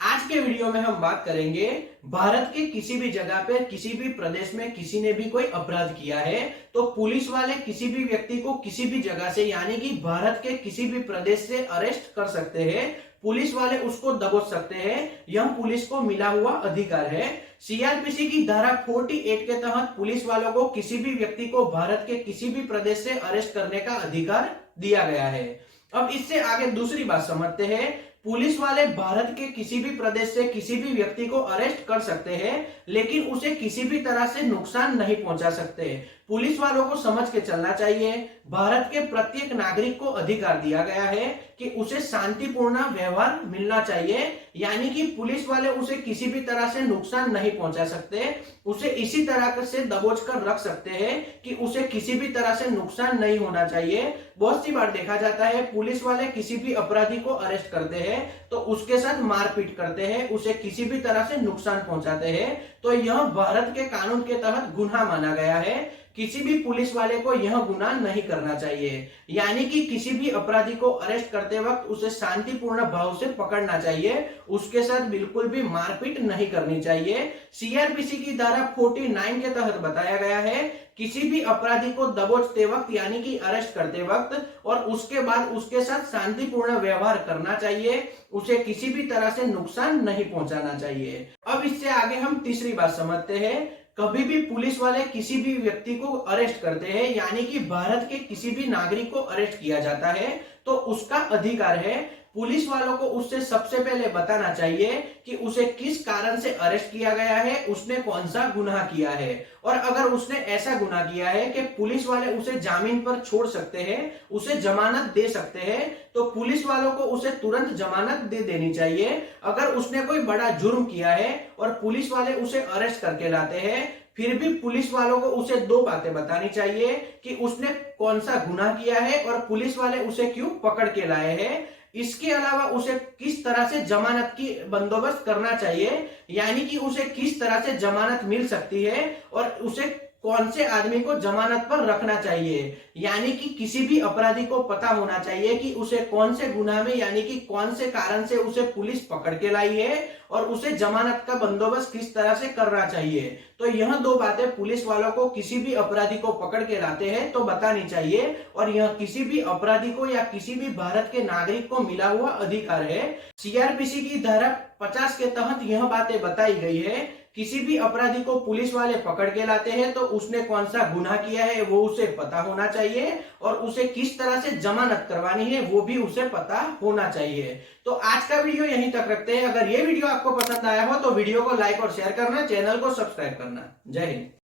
आज के वीडियो में हम बात करेंगे भारत के किसी भी जगह पे किसी भी प्रदेश में किसी ने भी कोई अपराध किया है तो पुलिस वाले किसी भी व्यक्ति को किसी भी जगह से यानी कि भारत के किसी भी प्रदेश से अरेस्ट कर सकते हैं। पुलिस वाले उसको दबोच सकते हैं। यह पुलिस को मिला हुआ अधिकार है। सीआरपीसी की धारा 48 के तहत पुलिस वालों को किसी भी व्यक्ति को भारत के किसी भी प्रदेश से अरेस्ट करने का अधिकार दिया गया है। अब इससे आगे दूसरी बात समझते हैं। पुलिस वाले भारत के किसी भी प्रदेश से किसी भी व्यक्ति को अरेस्ट कर सकते हैं, लेकिन उसे किसी भी तरह से नुकसान नहीं पहुंचा सकते। पुलिस वालों को समझ के चलना चाहिए, भारत के प्रत्येक नागरिक को अधिकार दिया गया है कि उसे शांतिपूर्ण व्यवहार मिलना चाहिए, यानी कि पुलिस वाले उसे किसी भी तरह से नुकसान नहीं पहुंचा सकते। उसे इसी तरह से दबोच कर रख सकते हैं कि उसे किसी भी तरह से नुकसान नहीं होना चाहिए। बहुत सी बार देखा जाता है पुलिस वाले किसी भी अपराधी को अरेस्ट करते हैं तो उसके साथ मारपीट करते हैं, उसे किसी भी तरह से नुकसान पहुंचाते हैं। तो यह भारत के कानून के तहत गुनाह माना गया है। किसी भी पुलिस वाले को यह गुनाह नहीं करना चाहिए, यानी कि किसी भी अपराधी को अरेस्ट करते वक्त उसे शांतिपूर्ण भाव से पकड़ना चाहिए, उसके साथ बिल्कुल भी मारपीट नहीं करनी चाहिए। सीआरपीसी की धारा 49 के तहत बताया गया है किसी भी अपराधी को दबोचते वक्त यानी कि अरेस्ट करते वक्त और उसके बाद उसके साथ शांतिपूर्ण व्यवहार करना चाहिए, उसे किसी भी तरह से नुकसान नहीं पहुंचाना चाहिए। अब इससे आगे हम तीसरी बात समझते हैं। कभी भी पुलिस वाले किसी भी व्यक्ति को अरेस्ट करते हैं यानी कि भारत के किसी भी नागरिक को अरेस्ट किया जाता है तो उसका अधिकार है पुलिस वालों को उससे सबसे पहले बताना चाहिए कि उसे किस कारण से अरेस्ट किया गया है, उसने कौन सा गुनाह किया है। और अगर उसने ऐसा गुनाह किया है कि पुलिस वाले उसे जामीन पर छोड़ सकते हैं, उसे जमानत दे सकते हैं, तो पुलिस वालों को उसे तुरंत जमानत दे देनी चाहिए। अगर उसने कोई बड़ा जुर्म किया है और पुलिस वाले उसे अरेस्ट करके लाते हैं, फिर भी पुलिस वालों को उसे दो बातें बतानी चाहिए कि उसने कौन सा गुनाह किया है और पुलिस वाले उसे क्यों पकड़ के लाए हैं। इसके अलावा उसे किस तरह से जमानत की बंदोबस्त करना चाहिए, यानी कि उसे किस तरह से जमानत मिल सकती है और उसे कौन से आदमी को जमानत पर रखना चाहिए, यानी कि किसी भी अपराधी को पता होना चाहिए कि उसे कौन से गुनाह में यानी कि कौन से कारण से उसे पुलिस पकड़ के लाई है और उसे जमानत का बंदोबस्त किस तरह से करना चाहिए। तो यह दो बातें पुलिस वालों को किसी भी अपराधी को पकड़ के लाते हैं तो बतानी चाहिए और यह किसी भी अपराधी को या किसी भी भारत के नागरिक को मिला हुआ अधिकार है। सीआरपीसी की धारा 50 के तहत यह बातें बताई गई है। किसी भी अपराधी को पुलिस वाले पकड़ के लाते हैं तो उसने कौन सा गुनाह किया है वो उसे पता होना चाहिए और उसे किस तरह से जमानत करवानी है वो भी उसे पता होना चाहिए। तो आज का वीडियो यहीं तक रखते हैं। अगर ये वीडियो आपको पसंद आया हो तो वीडियो को लाइक और शेयर करना, चैनल को सब्सक्राइब करना। जय हिंद।